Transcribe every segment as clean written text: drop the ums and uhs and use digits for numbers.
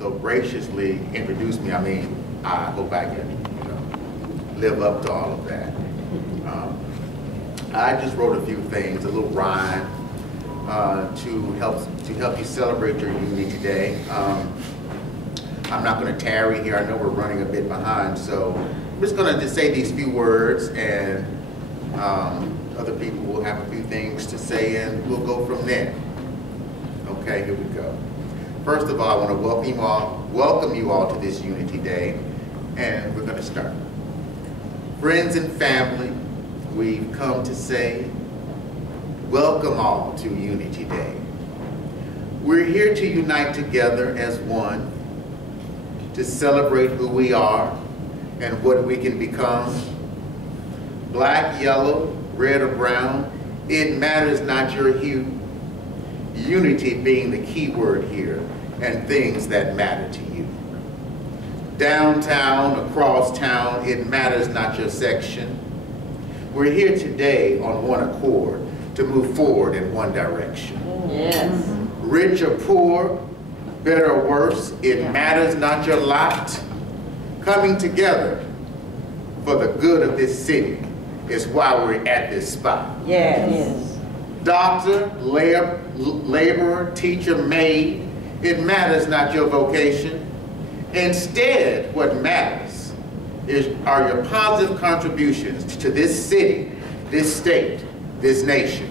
so graciously introduced me. I mean, I hope I can, live up to all of that. I just wrote a few things, a little rhyme to help you celebrate your Unity Day. I'm not going to tarry here. I know we're running a bit behind, so I'm just going to just say these few words, and other people will have a few things to say, and we'll go from there. Okay, here we go. First of all, I want to welcome you all to this Unity Day, and we're going to start. Friends and family, we've come to say, welcome all to Unity Day. We're here to unite together as one, to celebrate who we are and what we can become. Black, yellow, red, or brown, it matters not your hue. Unity being the key word here, and things that matter to you. Downtown, across town, it matters not your section. We're here today on one accord to move forward in one direction. Yes. Rich or poor, better or worse, it matters not your lot. Coming together for the good of this city is why we're at this spot. Yes. Doctor, laborer, teacher, maid, it matters not your vocation. Instead, what matters are your positive contributions to this city, this state, this nation.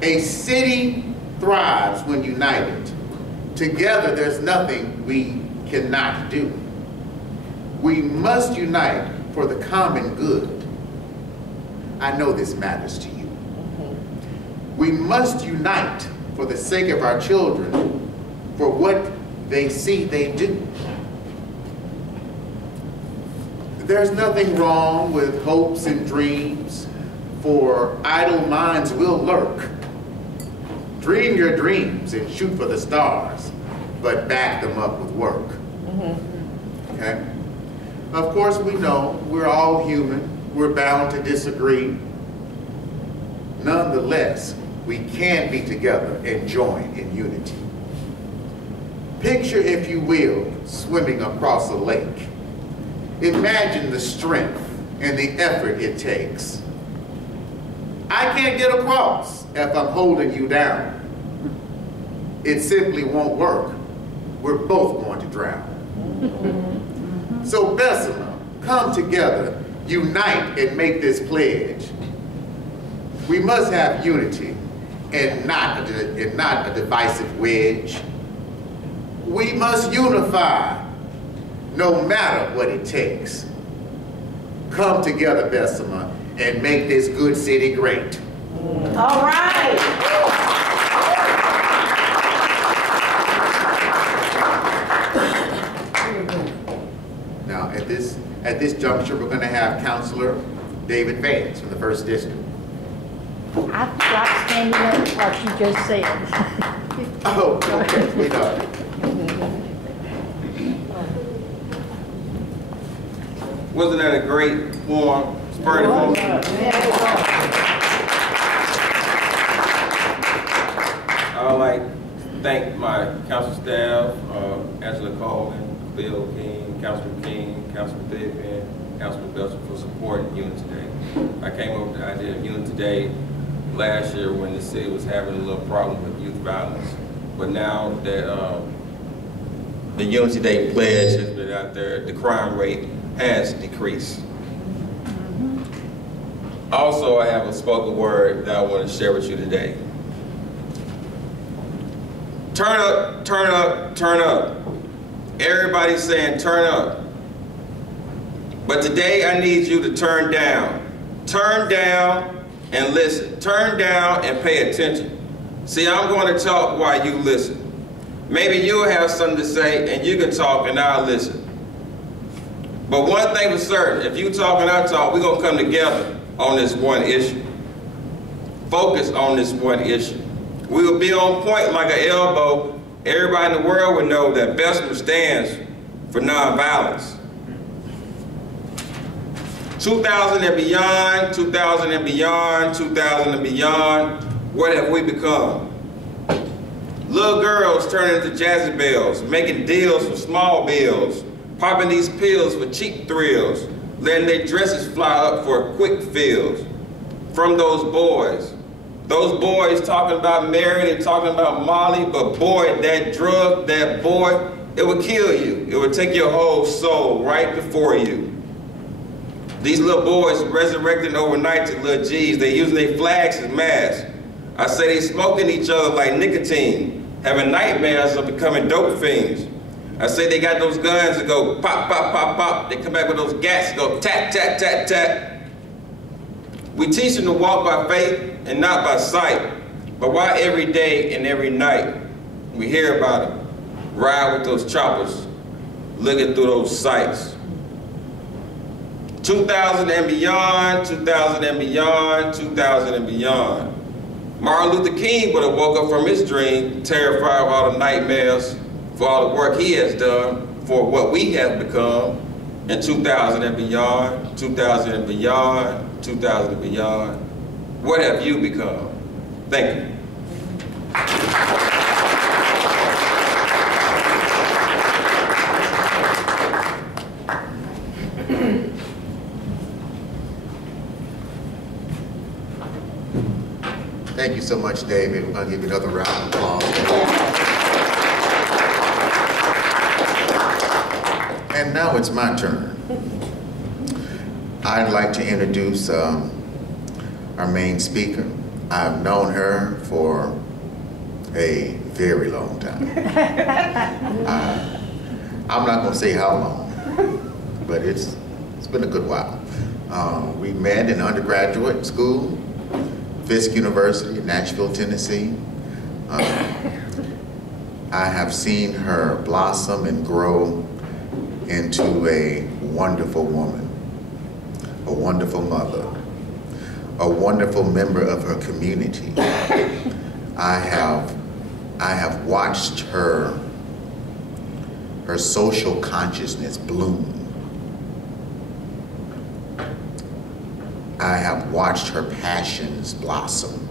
A city thrives when united. Together, there's nothing we cannot do. We must unite for the common good. I know this matters to you. We must unite for the sake of our children, for what they see they do. There's nothing wrong with hopes and dreams, for idle minds will lurk. Dream your dreams and shoot for the stars, but back them up with work. Okay? Of course, we know we're all human. We're bound to disagree. Nonetheless, we can be together and join in unity. Picture, if you will, swimming across a lake. Imagine the strength and the effort it takes. I can't get across if I'm holding you down. It simply won't work. We're both going to drown. So Bessemer, come together, unite and make this pledge. We must have unity and not a divisive wedge. We must unify no matter what it takes. Come together, Bessemer, and make this good city great. All right. Now, at this juncture, we're going to have Councilor David Vance from the 1st District. I forgot standing up what you just said. Oh, okay, sweetheart. Wasn't that a great form? Spurred I would like to thank my council staff, Angela Coleman, Bill King, Councilman Thigpen, Councilman Belcher for supporting Unity Day. I came up with the idea of Unity Day last year when the city was having a little problem with youth violence. But now that the Unity Day pledge has been out there, the crime rate has decreased. Also, I have a spoken word that I want to share with you today. Turn up, turn up, turn up. Everybody's saying turn up. But today I need you to turn down. Turn down and listen. Turn down and pay attention. See, I'm going to talk while you listen. Maybe you'll have something to say and you can talk and I'll listen. But one thing for certain, if you talk and I talk, we're going to come together on this one issue. Focus on this one issue. We will be on point like an elbow. Everybody in the world would know that Bessemer stands for nonviolence. 2000 and beyond, 2000 and beyond, 2000 and beyond, what have we become? Little girls turning into Jezebels, making deals for small bills, popping these pills for cheap thrills, letting their dresses fly up for quick fills. From those boys talking about Mary and talking about Molly, but boy, that drug, that boy, it would kill you. It would take your whole soul right before you. These little boys resurrecting overnight to little G's, they using their flags as masks. I say they smoking each other like nicotine, having nightmares of becoming dope fiends. I say they got those guns that go pop, pop, pop, pop. They come back with those gats that go tat, tat, tat, tat. We teach them to walk by faith and not by sight. But why every day and every night we hear about them? Ride with those choppers, looking through those sights. 2000 and beyond, 2000 and beyond, 2000 and beyond. Martin Luther King would have woke up from his dream, terrified of all the nightmares, for all the work he has done, for what we have become, in 2000 and beyond, 2000 and beyond, 2000 and beyond. What have you become? Thank you. Thank you so much, David. We're going to give you another round of applause. And now it's my turn. I'd like to introduce our main speaker. I've known her for a very long time. I'm not going to say how long, but it's been a good while. We met in undergraduate school, Fisk University, Nashville, Tennessee. I have seen her blossom and grow into a wonderful woman, a wonderful mother, a wonderful member of her community. I have watched her social consciousness bloom. I have watched her passions blossom.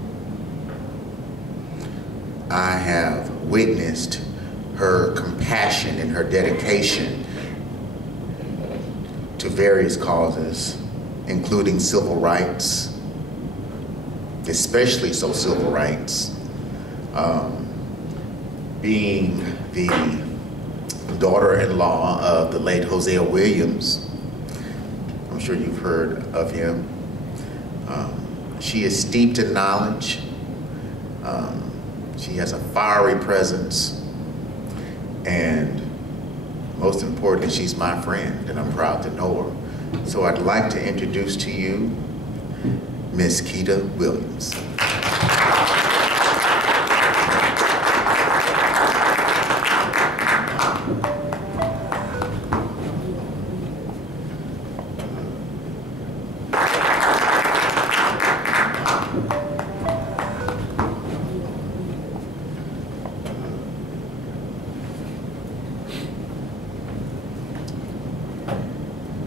I have witnessed her compassion and her dedication to various causes, including civil rights, especially so civil rights. Being the daughter-in-law of the late Hosea Williams, I'm sure you've heard of him. She is steeped in knowledge. She has a fiery presence, and most importantly, she's my friend, and I'm proud to know her. So I'd like to introduce to you Miss Keita Williams.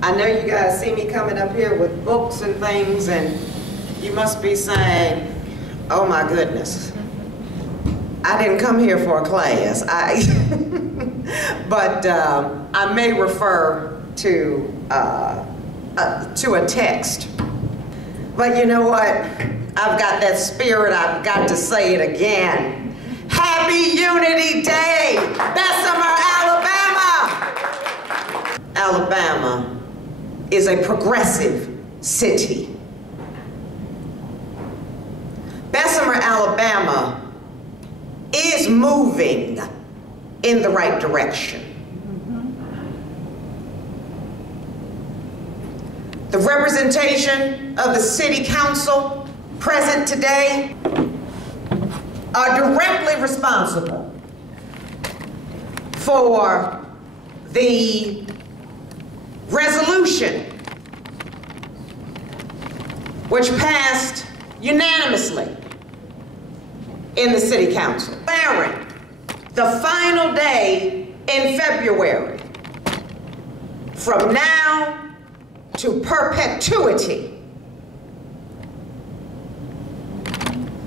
I know you guys see me coming up here with books and things, and you must be saying, oh my goodness, I didn't come here for a class. But I may refer to a text. But you know what? I've got that spirit, I've got to say it again. Happy Unity Day, Bessemer, Alabama! Alabama is a progressive city. Bessemer, Alabama is moving in the right direction. The representation of the City Council present today are directly responsible for the resolution which passed unanimously in the City Council, declaring the final day in February, from now to perpetuity,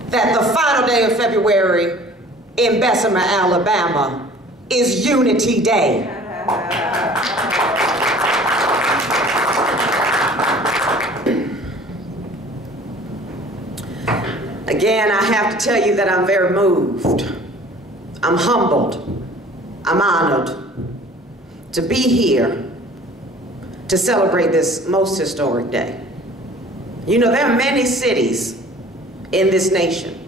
that the final day of February in Bessemer, Alabama is Unity Day. Again, I have to tell you that I'm very moved. I'm humbled. I'm honored to be here to celebrate this most historic day. You know, there are many cities in this nation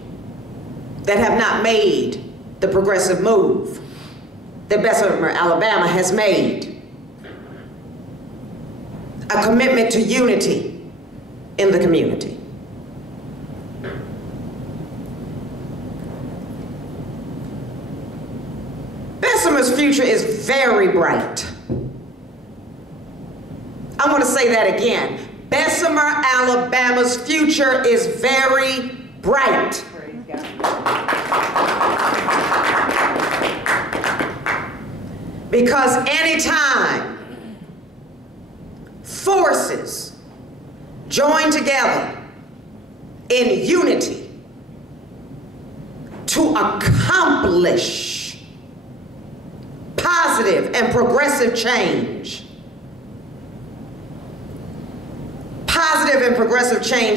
that have not made the progressive move that Bessemer, Alabama has made. A commitment to unity in the community. Bessemer's future is very bright. I want to say that again. Bessemer, Alabama's future is very bright. Because anytime forces join together in unity to accomplish positive and progressive change,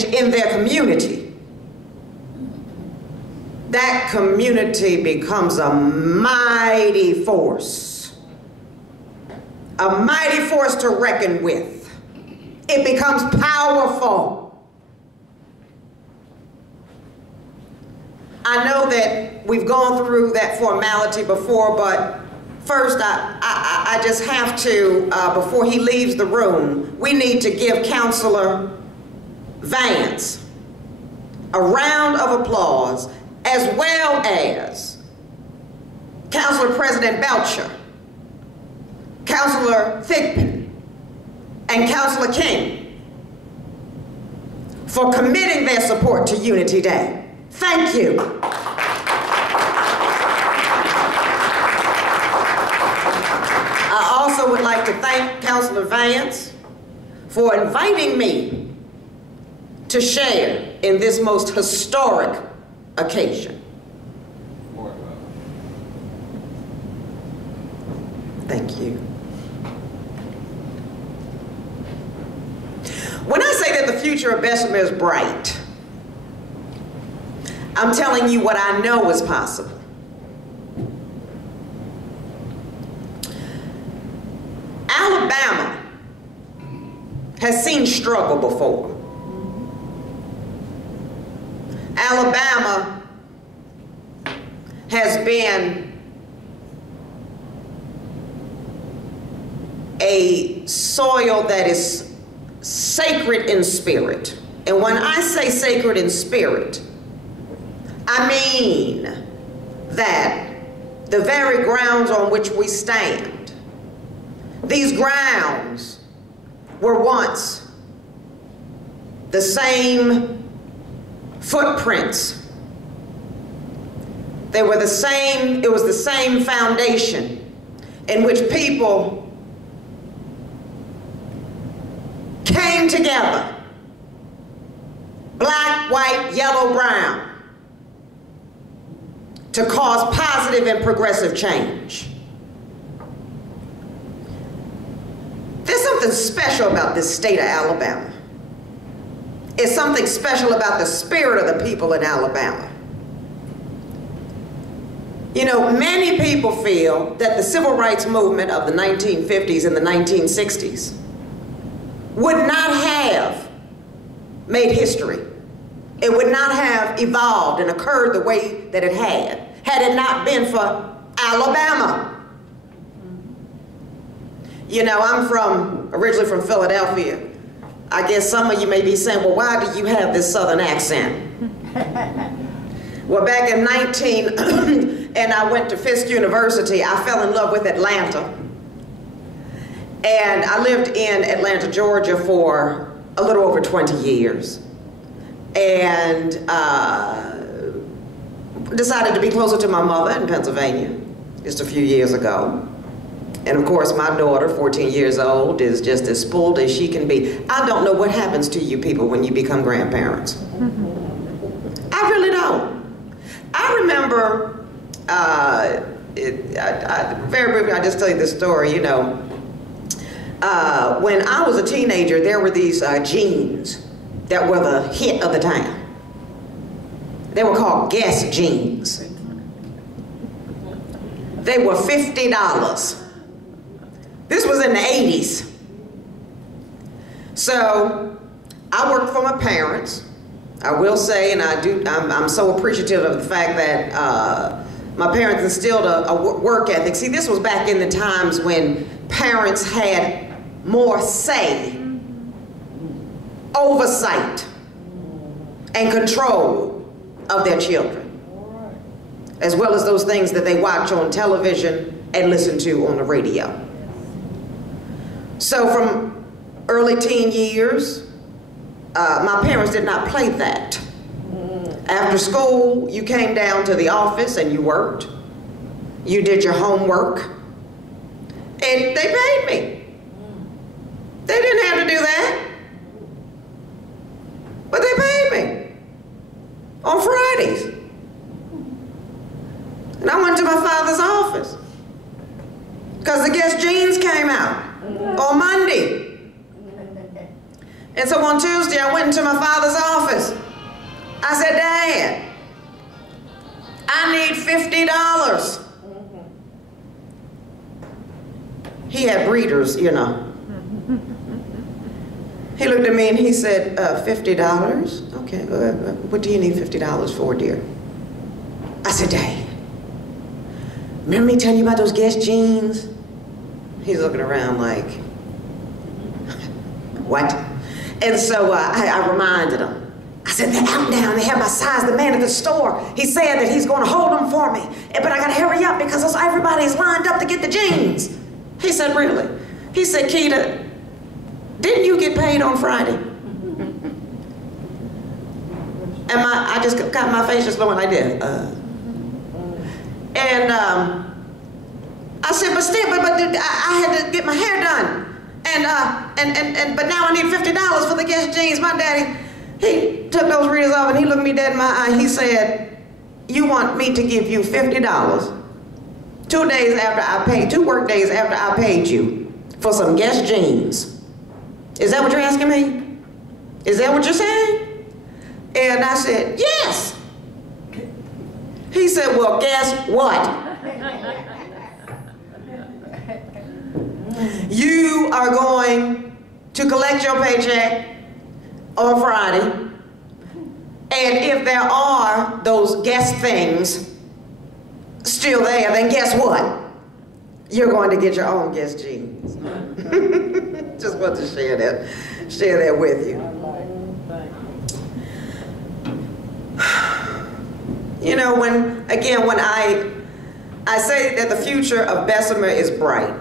in their community, that community becomes a mighty force to reckon with. It becomes powerful. I know that we've gone through that formality before, but first I just have to, before he leaves the room, we need to give Councilor Vance a round of applause, as well as Councilor President Belcher, Councilor Thigpen, and Councilor King for committing their support to Unity Day. Thank you. I also would like to thank Councilor Vance for inviting me to share in this most historic occasion. Thank you. When I say that the future of Bessemer is bright, I'm telling you what I know is possible. Alabama has seen struggle before. Alabama has been a soil that is sacred in spirit. And when I say sacred in spirit, I mean that the very grounds on which we stand, these grounds were once the same footprints. They were the same, it was the same foundation in which people came together, black, white, yellow, brown, to cause positive and progressive change. There's something special about this state of Alabama. It's something special about the spirit of the people in Alabama. You know, many people feel that the civil rights movement of the 1950s and the 1960s would not have made history. It would not have evolved and occurred the way that it had it not been for Alabama. You know, I'm originally from Philadelphia. I guess some of you may be saying, well, why do you have this Southern accent? Well, back in and I went to Fisk University, I fell in love with Atlanta. And I lived in Atlanta, Georgia for a little over 20 years. And decided to be closer to my mother in Pennsylvania just a few years ago. And of course, my daughter, 14 years old, is just as spoiled as she can be. I don't know what happens to you people when you become grandparents. I really don't. I remember very briefly, I'll just tell you this story. You know, when I was a teenager, there were these jeans that were the hit of the time. They were called Guess jeans. They were $50. This was in the 80s. So I worked for my parents. I will say, and I'm so appreciative of the fact that my parents instilled a work ethic. See, this was back in the times when parents had more say, oversight, and control of their children, as well as those things that they watch on television and listen to on the radio. So from early teen years, my parents did not play that. After school, you came down to the office and you worked. You did your homework. And they paid me. They didn't have to do that. But they paid me on Fridays. And I went to my father's office because the Guess jeans came out on Monday. And so on Tuesday, I went into my father's office. I said, Dad, I need $50. He had breeders, you know. He looked at me and he said, $50? Okay, what do you need $50 for, dear? I said, Dad, remember me telling you about those Guess jeans? He's looking around like, what? And so I reminded him. I said, they're out now, they have my size. The man at the store, he said that he's going to hold them for me. But I got to hurry up because everybody's lined up to get the jeans. He said, really? He said, Keita, didn't you get paid on Friday? And I just got my face just glowing like this. I said, but still, but I had to get my hair done. But now I need $50 for the Guess jeans. My daddy, he took those readers off and he looked me dead in my eye. He said, you want me to give you $50 2 work days after I paid you for some Guess jeans? Is that what you're asking me? Is that what you're saying? And I said, yes. He said, well, guess what? You are going to collect your paycheck on Friday, and if there are those Guess things still there, then guess what? You're going to get your own Guess jeans. Just want to share that with you. You know, when I say that the future of Bessemer is bright,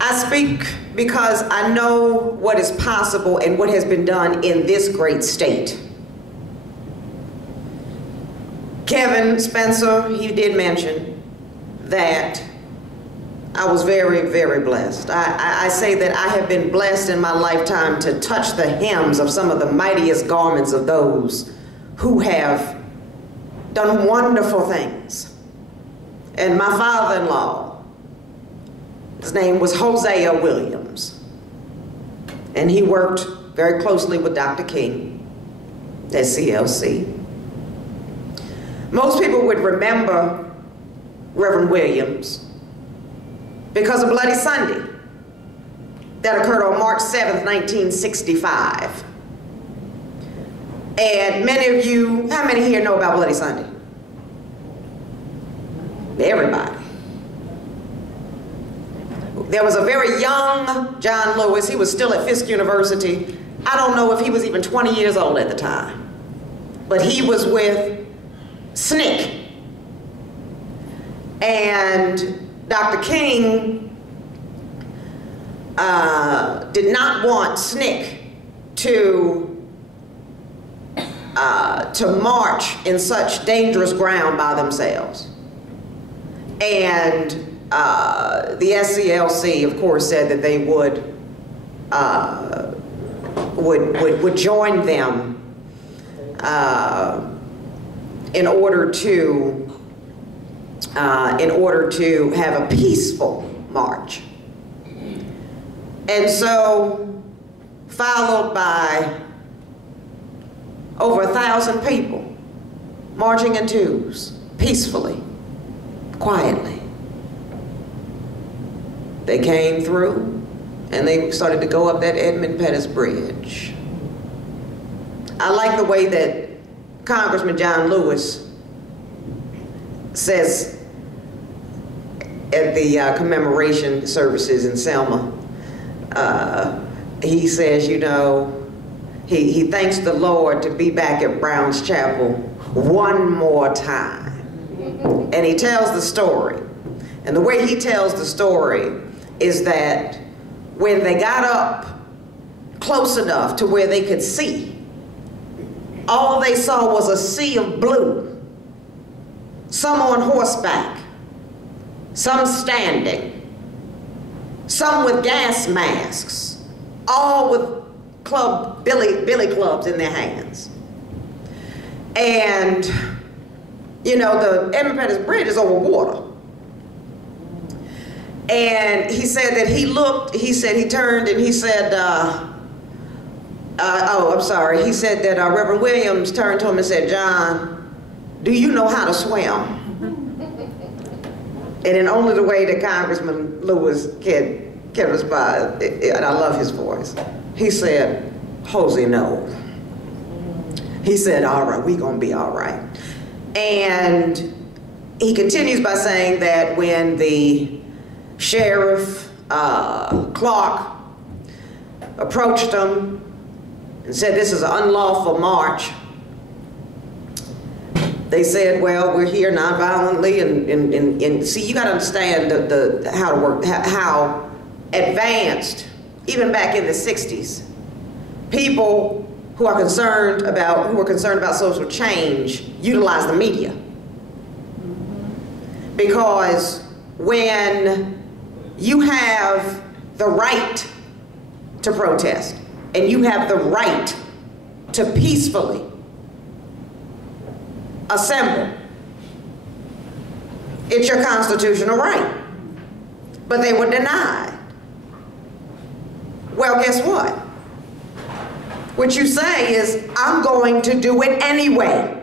I speak because I know what is possible and what has been done in this great state. Kevin Spencer, he did mention that I was very, very blessed. I say that I have been blessed in my lifetime to touch the hems of some of the mightiest garments of those who have done wonderful things. And my father-in-law, his name was Hosea Williams, and he worked very closely with Dr. King at CLC. Most people would remember Reverend Williams because of Bloody Sunday that occurred on March 7th, 1965. And many of you, how many here know about Bloody Sunday? Everybody. There was a very young John Lewis. He was still at Fisk University. I don't know if he was even 20 years old at the time. But he was with SNCC. And Dr. King did not want SNCC to march in such dangerous ground by themselves. And the SCLC, of course, said that they would join them in order to have a peaceful march. And so, followed by over 1,000 people marching in twos, peacefully, quietly. They came through and they started to go up that Edmund Pettus Bridge. I like the way that Congressman John Lewis says at the commemoration services in Selma, he says, you know, he thanks the Lord to be back at Brown's Chapel one more time. And he tells the story. And the way he tells the story is that when they got up close enough to where they could see, all they saw was a sea of blue. Some on horseback, some standing, some with gas masks, all with billy clubs in their hands. And, you know, the Edmund Pettus Bridge is over water. And he said that he looked, he said he turned and he said, he said that Reverend Williams turned to him and said, John, do you know how to swim? And in only the way that Congressman Lewis can respond, and I love his voice, he said, Jose, no. He said, all right, we gonna be all right. And he continues by saying that when the Sheriff Clark approached him and said, this is an unlawful march, they said, well, we're here nonviolently, and see, you got to understand how advanced, even back in the 60s, people who were concerned about social change utilize the media. Because when you have the right to protest and you have the right to peacefully assemble, it's your constitutional right. But they were denied. Well, guess what? What you say is, I'm going to do it anyway.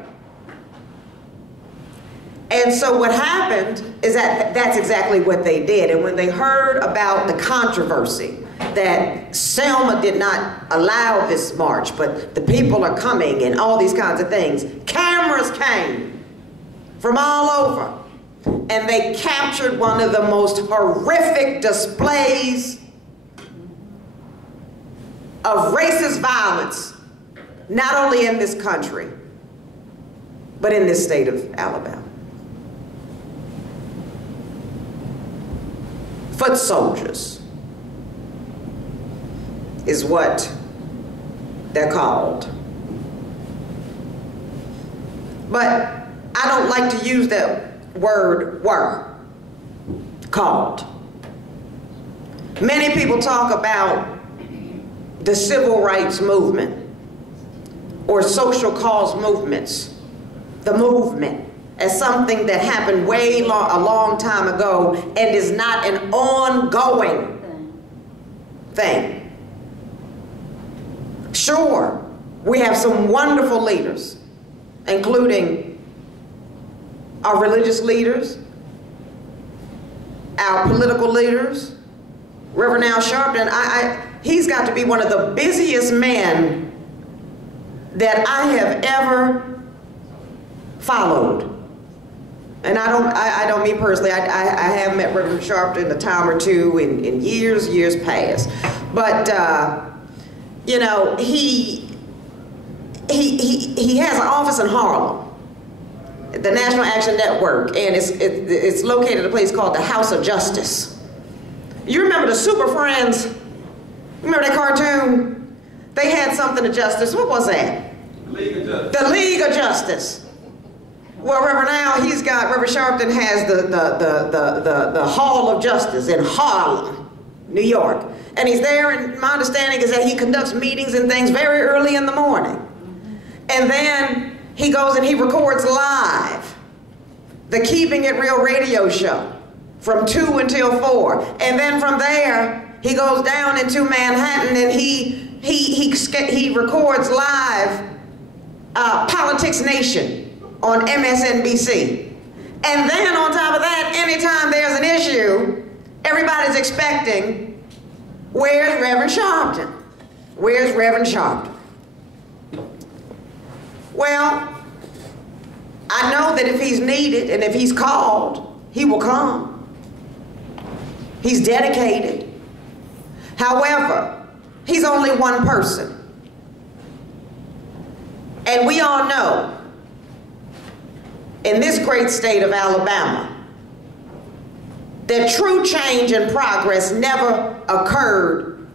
And so what happened is that that's exactly what they did. And when they heard about the controversy that Selma did not allow this march, but the people are coming and all these kinds of things, cameras came from all over. And they captured one of the most horrific displays of racist violence, not only in this country, but in this state of Alabama. Foot soldiers is what they're called. But I don't like to use that word were called. Many people talk about the civil rights movement or social cause movements, the movement, as something that happened a long time ago and is not an ongoing thing. Sure, we have some wonderful leaders, including our religious leaders, our political leaders. Reverend Al Sharpton, he's got to be one of the busiest men that I have ever followed. And I don't mean personally, I have met Reverend Sharpton a time or two in years past. But, you know, he has an office in Harlem, the National Action Network, and it's located at a place called the House of Justice. You remember the Super Friends? Remember that cartoon? They had something to justice. What was that? League of Justice. The League of Justice. Well, Reverend Sharpton has the Hall of Justice in Harlem, New York. And he's there, and my understanding is that he conducts meetings and things very early in the morning. And then he goes and he records live the Keeping It Real radio show from 2 until 4. And then from there, he goes down into Manhattan and he records live Politics Nation on MSNBC. And then on top of that, anytime there's an issue, everybody's expecting, where's Reverend Sharpton? Where's Reverend Sharpton? Well, I know that if he's needed and if he's called, he will come. He's dedicated. However, he's only one person. And we all know, in this great state of Alabama, that true change and progress never occurred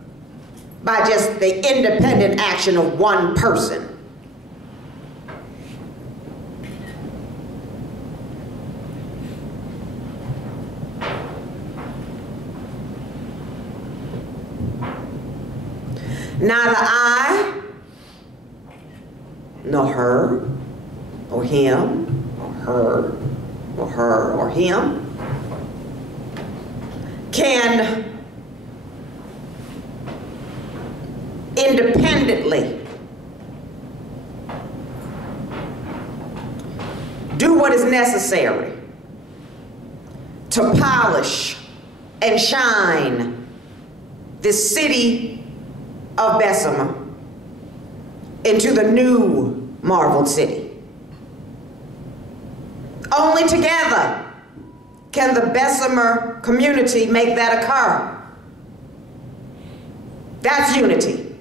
by just the independent action of one person. Neither I, nor her, or him, or her, or her, or him, can independently do what is necessary to polish and shine this city of Bessemer into the new marveled city. Only together can the Bessemer community make that occur. That's unity.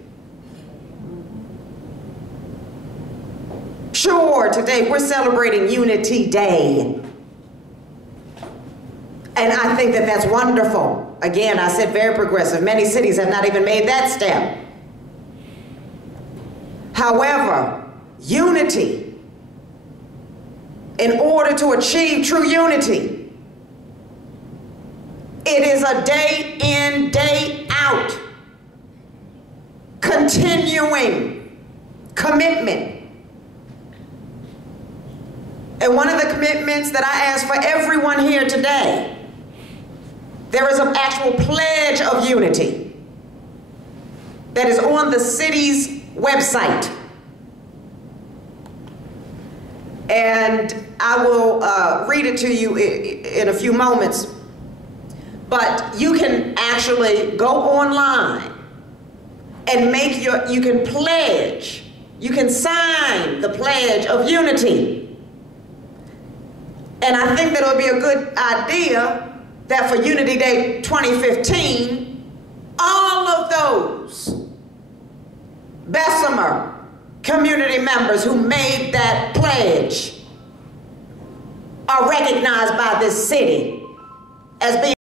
Sure, today we're celebrating Unity Day. And I think that that's wonderful. Again, I said very progressive. Many cities have not even made that step. However, unity, in order to achieve true unity, it is a day in, day out, continuing commitment. And one of the commitments that I ask for everyone here today, there is an actual pledge of unity that is on the city's website. And I will read it to you in a few moments. But you can actually go online and make you can pledge, you can sign the pledge of unity. And I think that it would be a good idea that for Unity Day 2015, all of those Bessemer community members who made that pledge are recognized by this city as being